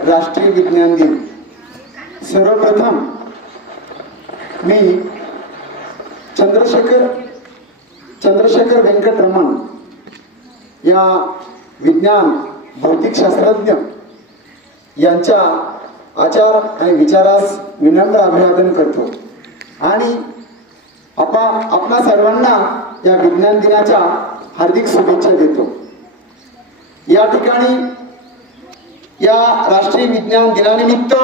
राष्ट्रीय विज्ञान दिन। सर्वप्रथम मी चंद्रशेखर वेंकटरमण या विज्ञान भौतिकशास्त्रज्ञ यांच्या आचार आणि विचारास विनम्र अभिवादन करतो आणि आपणा सर्वांना या विज्ञान दिनाच्या हार्दिक शुभेच्छा देतो। या ठिकाणी या राष्ट्रीय विज्ञान दिनानिमित्त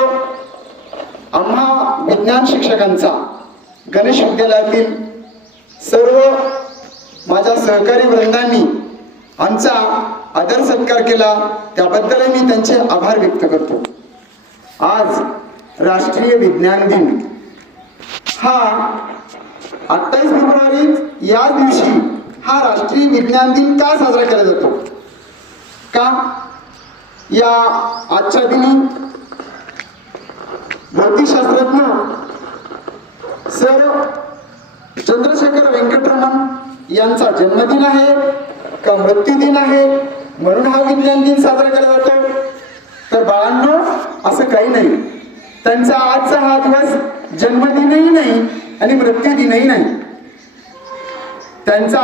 आम्हा विज्ञान शिक्षकांचा गणेश विद्यालयातील सर्व माझ्या सहकारी वृंदांनी आमचा आदर सत्कार केला, त्याबद्दल मी त्यांचे आभार व्यक्त करतो। आज राष्ट्रीय विज्ञान दिन हा 28 फेब्रुवारी या दिवशी हा राष्ट्रीय विज्ञान दिन का साजरा केला जातो? का या आजच्या दिनी भौतिकशास्त्रज्ञ सर चंद्रशेखर वेंकटरमण यांचा जन्मदिन आहे का मृत्यू दिन आहे म्हणून हा विज्ञान दिन साजरा केला जातो? तर बाळांनो, असं काही नाही। त्यांचा आजचा हा दिवस जन्मदिनही नाही आणि मृत्यू दिनही नाही। त्यांचा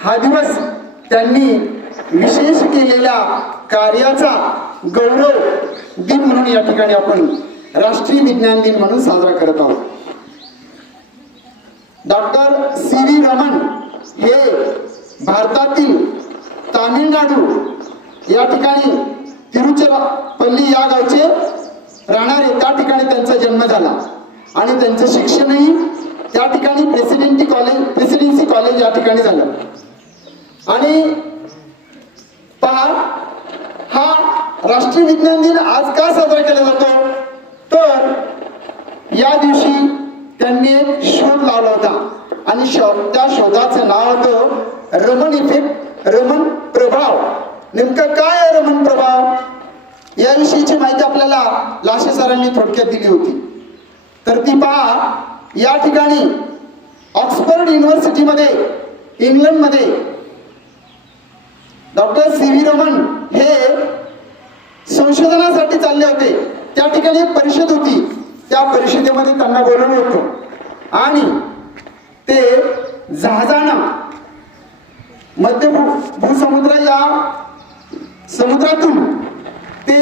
हा दिवस त्यांनी विशेष केलेल्या कार्याचा गौरव दिन म्हणून या ठिकाणी आपण राष्ट्रीय विज्ञान दिन म्हणून साजरा करत आहोत। डॉक्टर सी.व्ही. रमन हे भारतातील तामिळनाडू या ठिकाणी तिरुचिरापल्ली या गावचे राहणारे, त्या ठिकाणी त्यांचा जन्म झाला आणि त्यांचं शिक्षणही त्या ठिकाणी प्रेसिडेन्सी कॉलेज या ठिकाणी झालं। आणि पहा, हा राष्ट्रीय विज्ञान दिन आज का साजरा केला जातो? तर या दिवशी त्यांनी एक शोध लावला होता आणि त्या शोधाचं नाव होतं रमन इफेक्ट, रमन प्रभाव। नेमकं काय आहे रमन प्रभाव? याविषयीची माहिती आपल्याला लाशे सरांनी थोडक्यात दिली होती। तर ती पहा, या ठिकाणी ऑक्सफर्ड युनिव्हर्सिटीमध्ये इंग्लंडमध्ये डॉक्टर सी.व्ही. रमन हे संशोधनासाठी चालले होते। त्या ठिकाणी एक परिषद होती, त्या परिषदेमध्ये त्यांना बोलवलं होतं आणि ते जहाजानं मध्य भूसमुद्र या समुद्रातून ते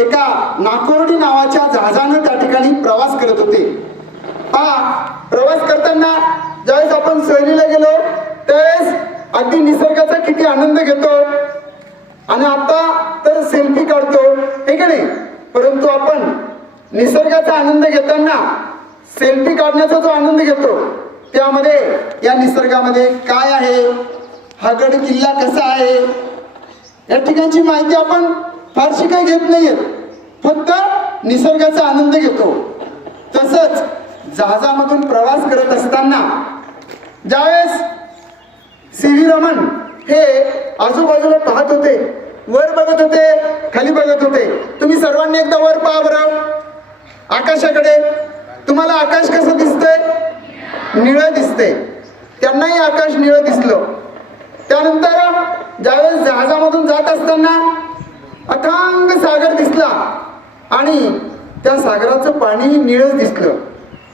एका नाकोर्डी नावाच्या जहाजानं त्या ठिकाणी प्रवास करत होते। प्रवास करताना ज्यावेळेस आपण सहलीला गेलो त्यावेळेस अगदी निसर्गाचा किती आनंद घेतो आणि आता तर सेल्फी काढतो, हे का नाही? परंतु आपण निसर्गाचा आनंद घेताना सेल्फी काढण्याचा जो आनंद घेतो त्यामध्ये या निसर्गामध्ये काय आहे, हा गड किल्ला कसा आहे, या ठिकाणची माहिती आपण फारशी काही घेत नाहीये, फक्त निसर्गाचा आनंद घेतो। तसंच जहाजामधून प्रवास करत असताना ज्यावेळेस सी.व्ही. रमन हे आजूबाजूला पाहत होते, वर बघत होते, खाली बघत होते। तुम्ही सर्वांनी एकदा वर पहा बरं, आकाशाकडे। तुम्हाला आकाश कसं दिसतंय? निळं दिसतंय। त्यांनाही आकाश निळं दिसलं। त्यानंतर ज्यावेळेस जहाजामधून जात असताना अथांग सागर दिसला आणि त्या सागराचं पाणी निळं दिसलं।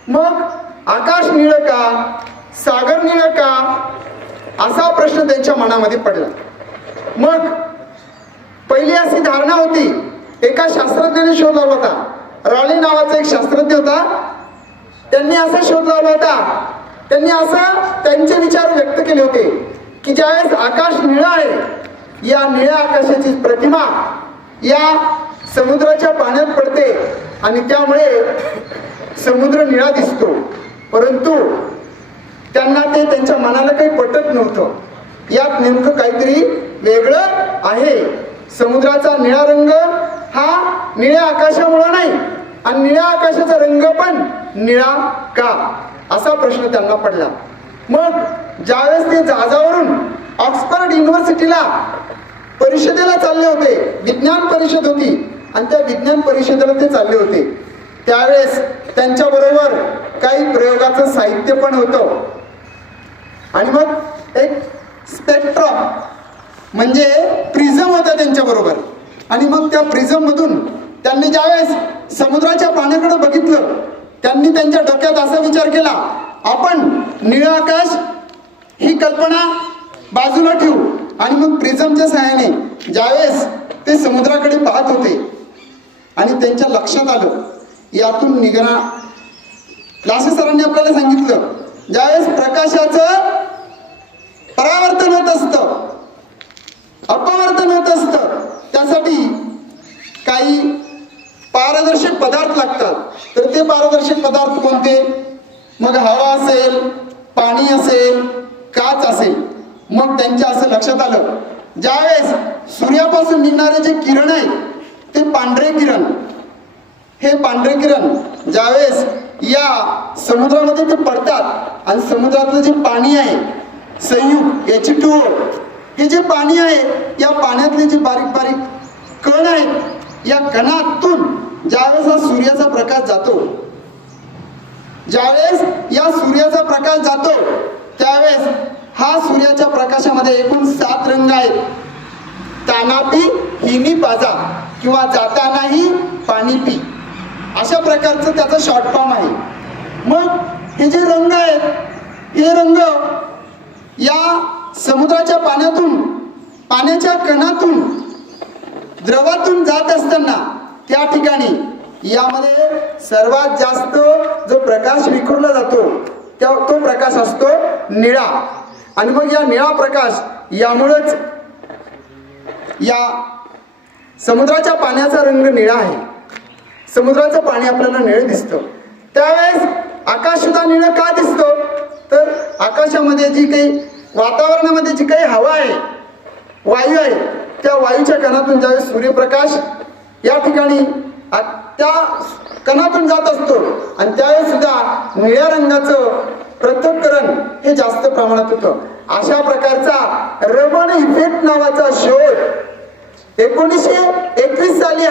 मग आकाश निळं का, सागर निळं का, असा प्रश्न त्यांच्या मनामध्ये पडला। मग पहिली अशी धारणा होती, एका शास्त्रज्ञाने शोध लावला होता, रॉली नावाचा एक शास्त्रज्ञ होता, त्यांनी असा शोध लावला होता, त्यांनी असं त्यांचे विचार व्यक्त केले होते की ज्यावेळेस आकाश निळं आहे, या निळ्या आकाशाची प्रतिमा या समुद्राच्या पाण्यात पडते आणि त्यामुळे समुद्र निळा दिसतो। परंतु त्यांना ते त्यांच्या मनाला काही पटत नव्हतं, यात नेमकं काहीतरी वेगळं आहे। समुद्राचा निळा रंग हा निळ्या आकाशामुळे नाही आणि निळ्या आकाशाचा रंग पण निळा का, असा प्रश्न त्यांना पडला। मग ज्यावेळेस ते जहाजावरून ऑक्सफर्ड युनिव्हर्सिटीला परिषदेला चालले होते, विज्ञान परिषद होती आणि त्या विज्ञान परिषदेला ते चालले होते, त्यावेळेस त्यांच्या बरोबर काही प्रयोगाचं साहित्य पण होतं आणि मग एक स्पेक्ट्रम म्हणजे प्रिझम होता त्यांच्या बरोबर आणि मग त्या प्रिझम मधून त्यांनी ज्यावेळेस समुद्राच्या पाण्याकडे बघितलं, त्यांनी त्यांच्या डोक्यात असा विचार केला, आपण निळं आकाश ही कल्पना बाजूला ठेवू. आणि मग प्रिझमच्या सहाय्याने ज्यावेळेस ते समुद्राकडे पाहत होते आणि त्यांच्या लक्षात आलं यातून निघणा, लासे सरांनी आपल्याला सांगितलं, ज्यावेळेस प्रकाशाचं परावर्तन होत असतं, अपवर्तन होत असतं, त्यासाठी काही पारदर्शक पदार्थ लागतात. तर ते पारदर्शक पदार्थ कोणते? मग हवा असेल, पाणी असेल, काच असेल. मग त्यांच्या असं लक्षात आलं, ज्यावेळेस सूर्यापासून निघणारे जे किरण आहेत ते पांढरे किरण, हे पांढरे किरण ज्यावेळेस या समुद्रामध्ये ते पडतात आणि समुद्रातलं जे पाणी आहे संयुग H2O, हे जे पाणी आहे, या पाण्यातले जे बारीक बारीक कण आहेत, या कणातून ज्यावेळेस हा सूर्याचा प्रकाश जातो, ज्यावेळेस या सूर्याचा प्रकाश जातो त्यावेळेस हा सूर्याच्या प्रकाशामध्ये एकूण 7 रंग आहेत. तानापी हिनी पाजा किंवा जातानाही पाणी पी, अशा प्रकारचं त्याचं शॉर्ट फॉर्म आहे. मग हे जे रंग आहेत, हे रंग या समुद्राच्या पाण्यातून, पाण्याच्या कणातून, द्रवातून जात असताना त्या ठिकाणी यामध्ये सर्वात जास्त जो प्रकाश विखुरला जातो तो प्रकाश असतो निळा. आणि मग या निळा प्रकाश, यामुळेच या समुद्राच्या पाण्याचा रंग निळा आहे. समुद्राचं पाणी आपल्याला निळं दिसतं. त्यावेळेस आकाश सुद्धा निळं का दिसतं? तर आकाशामध्ये जी काही, वातावरणामध्ये जी काही हवा आहे, वायू आहे, त्या वायूच्या कणातून ज्यावेळेस सूर्यप्रकाश या ठिकाणी त्या कणातून जात असतो आणि त्यावेळेस सुद्धा निळ्या रंगाचं पृथक्करण हे जास्त प्रमाणात होतं. अशा प्रकारचा रमण इफेक्ट नावाचा शोध 1921 साली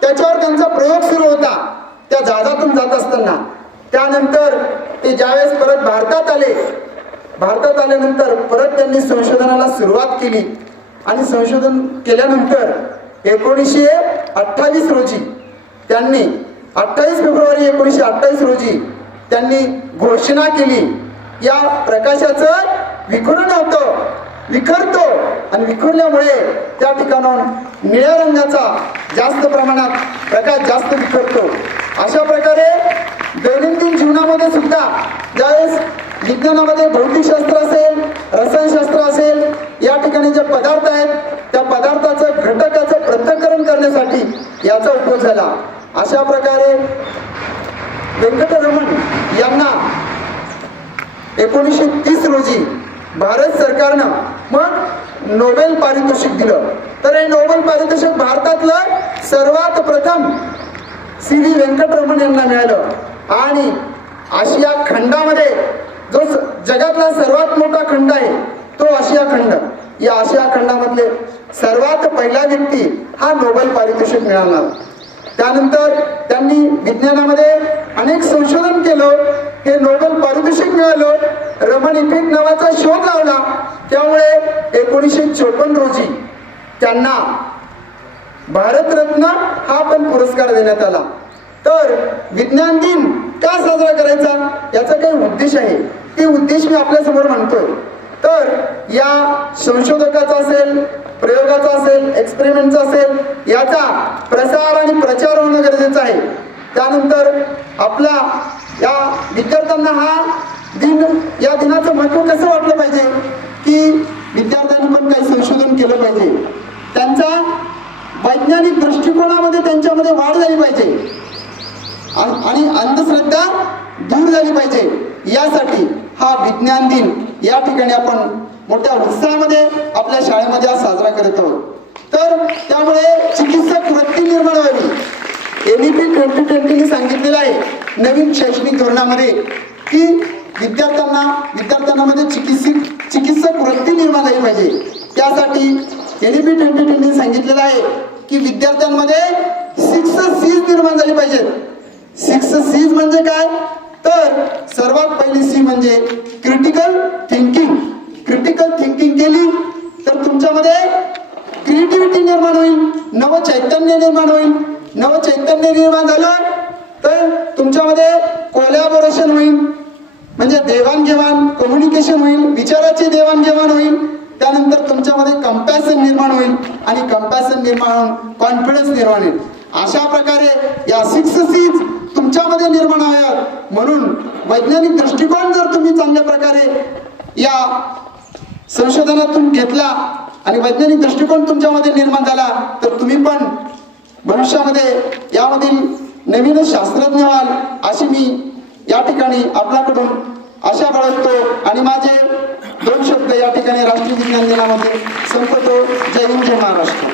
त्याच्यावर त्यांचा प्रयोग सुरू होता, त्या जहाजातून जात असताना. त्यानंतर ते ज्यावेळेस परत भारतात आल्यानंतर परत त्यांनी संशोधनाला सुरुवात केली आणि संशोधन केल्यानंतर 1928 रोजी त्यांनी 28 फेब्रुवारी 1928 रोजी त्यांनी घोषणा केली, या प्रकाशाचं विखुरण होतं, विखरतो आणि विखुरल्यामुळे त्या ठिकाणाहून निळ्या रंगाचा जास्त प्रमाणात प्रकाश जास्त विखरतो. अशा प्रकारे दैनंदिन जीवनामध्ये सुद्धा ज्यावेळेस विज्ञानामध्ये भौतिकशास्त्र असेल, रसायनशास्त्र असेल, या ठिकाणी जे पदार्थ आहेत त्या पदार्थाचं घटकाचं पृथक्करण करण्यासाठी याचा उपयोग झाला. अशा प्रकारे व्यंकटरमण यांना 1930 रोजी भारत सरकारनं मग नोबेल पारितोषिक दिलं. तर हे नोबेल पारितोषिक भारतातलं सर्वात प्रथम CV व्यंकटरमण यांना मिळालं. आणि आशिया खंडामध्ये जो जगातला सर्वात मोठा खंड आहे तो आशिया खंड, या आशिया खंडामधले सर्वात पहिला व्यक्ती हा नोबेल पारितोषिक मिळवणार. त्यानंतर त्यांनी विज्ञानामध्ये अनेक संशोधन केलं, हे नोबेल पारितोषिक मिळालं. रमण इफेक्ट नावाचा शोध लावला, त्यामुळे 1954 रोजी त्यांना भारतरत्न हा पण पुरस्कार देण्यात आला. तर विज्ञान दिन का साजरा करायचा याचा काही उद्देश आहे, ते उद्देश मी आपल्या समोर मांडतोय. तर या संशोधकाचा असेल, प्रयोगाचा असेल, एक्सपेरिमेंटचा असेल, याचा प्रसार आणि प्रचार होणं गरजेचं आहे. त्यानंतर आपल्या या विद्यार्थ्यांना हा दिन, या दिनाचं महत्त्व कसं वाटलं पाहिजे की विद्यार्थ्यांनी पण काही संशोधन केलं पाहिजे, त्यांचा वैज्ञानिक दृष्टिकोनामध्ये त्यांच्यामध्ये वाढ झाली पाहिजे आणि अंधश्रद्धा दूर झाली पाहिजे. यासाठी हा विज्ञान दिन या ठिकाणी आपण मोठ्या उत्साहामध्ये आपल्या शाळेमध्ये आज साजरा करत आहोत. तर त्यामुळे चिकित्सक वृत्ती निर्माण व्हावी. NEP 2020 सांगितलेलं आहे नवीन शैक्षणिक धोरणामध्ये की विद्यार्थ्यांमध्ये चिकित्सक वृत्ती निर्माण झाली पाहिजे. त्यासाठी NEP 2020 सांगितलेलं आहे की विद्यार्थ्यांमध्ये 6 C's निर्माण झाली पाहिजेत. 6 C's म्हणजे काय? तर सर्वात पहिली C म्हणजे क्रिटिकल थिंकिंग. क्रिटिकल थिंकिंग केली तर तुमच्यामध्ये क्रिएटिव्हिटी निर्माण होईल, नवचैतन्य निर्माण होईल. नवचैतन्य निर्माण झालं तर तुमच्यामध्ये कोलॅबोरेशन होईल, म्हणजे देवाणघेवाण कम्युनिकेशन होईल, विचाराची देवाणघेवाण होईल. त्यानंतर तुमच्यामध्ये कंपॅशन निर्माण होईल आणि कंपॅशन निर्माण होऊन कॉन्फिडन्स निर्माण होईल. अशा प्रकारे या 6 C's तुमच्यामध्ये निर्माण व्हाव्यात. म्हणून वैज्ञानिक दृष्टिकोन जर तुम्ही चांगल्या प्रकारे या संशोधनातून घेतला आणि वैज्ञानिक दृष्टिकोन तुमच्यामध्ये निर्माण झाला तर तुम्ही पण भविष्यामध्ये यामधील नवीनच शास्त्रज्ञ व्हाल अशी मी या ठिकाणी आपल्याकडून आशा बाळगतो आणि माझे 2 शब्द या ठिकाणी राष्ट्रीय विज्ञान दिनामध्ये संपवतो. जय हिंद, जय महाराष्ट्र.